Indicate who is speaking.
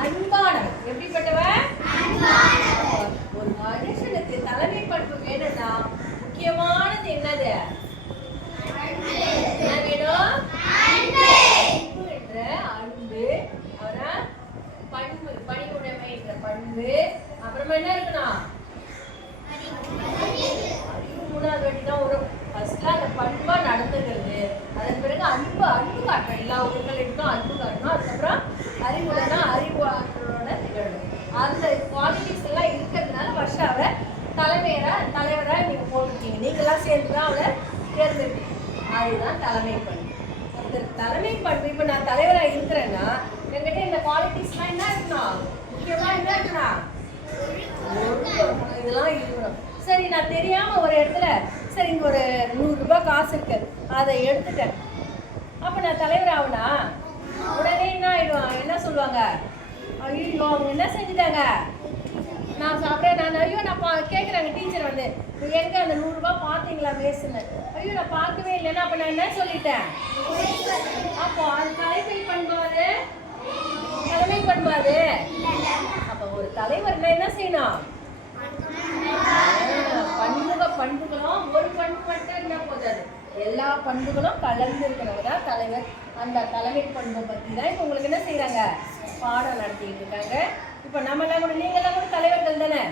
Speaker 1: அன்பானவர். எப்படிப்பட்டவர்? ஒரு மனுஷனுக்கு தலைமை பண்பு வேணும்னா முக்கியமானது என்னது? என்ன வேணும்? அன்பு அவரா பண்பு பணிவுடைமை என்ற பண்பு. அப்புறமா என்ன இருக்கணும்? மூணாவது வாட்டி தான் வரும். ஃபர்ஸ்ட்ல அந்த பண்பா நடந்துக்கிறது. அதன் பிறகு அன்பு அன்பு காட்டும் எல்லா உறவுகளுக்கும் அன்பு அந்த குவாலிட்டிஸ் எல்லாம் இருக்கிறதுனால வருஷாவை தலைமையராக தலைவராக நீங்கள் போட்டிருக்கீங்க. நீங்களாம் சேர்ந்து தான் அவளை தேர்ந்தெடுத்தீங்க. அதுதான் தலைமை பண்பு. அந்த தலைமை பண்பு இப்போ நான் தலைவராக இருக்கிறேன்னா என்கிட்ட இந்த குவாலிட்டிஸ்லாம் என்ன இருக்கணும் முக்கியமாக என்ன இருக்கணும் இதெல்லாம் இருக்கணும். சரி நான் தெரியாமல் ஒரு இடத்துல சரி இங்கே ஒரு நூறுரூபா காசு இருக்கு. அதை எடுத்துட்டேன். அப்போ நான் தலைவர் ஆகுனா உடனே என்ன ஆயிடும்? என்ன சொல்லுவாங்க? ஐயோ அவங்க என்ன செஞ்சுட்டாங்க? நான் சாப்பிட்டேன் நான் ஐயோ நான் பா கேட்குறாங்க டீச்சர் வந்து. எங்க அந்த நூறுரூபா பார்த்தீங்களா மேசுன்னு ஐயோ நான் பார்க்கவே இல்லைன்னா அப்போ நான் என்ன சொல்லிட்டேன்? அப்போ அது தலைமை பண்பாது தலைமை பண்பாது அப்போ ஒரு தலைவர்னா என்ன செய்யணும்? பண்புக பண்புகளும் ஒரு பண்பு மட்டும் என்ன போதாது. எல்லா பண்புகளும் கலந்து இருக்கிறவங்க தான் தலைவர். அந்த தலைமை பண்பை பற்றி தான் இப்போ உங்களுக்கு என்ன செய்கிறாங்க பாடம் நடத்திட்டு இருக்காங்க. இப்போ நம்ம கூட நீங்க கூட தலைவர்கள் தானே?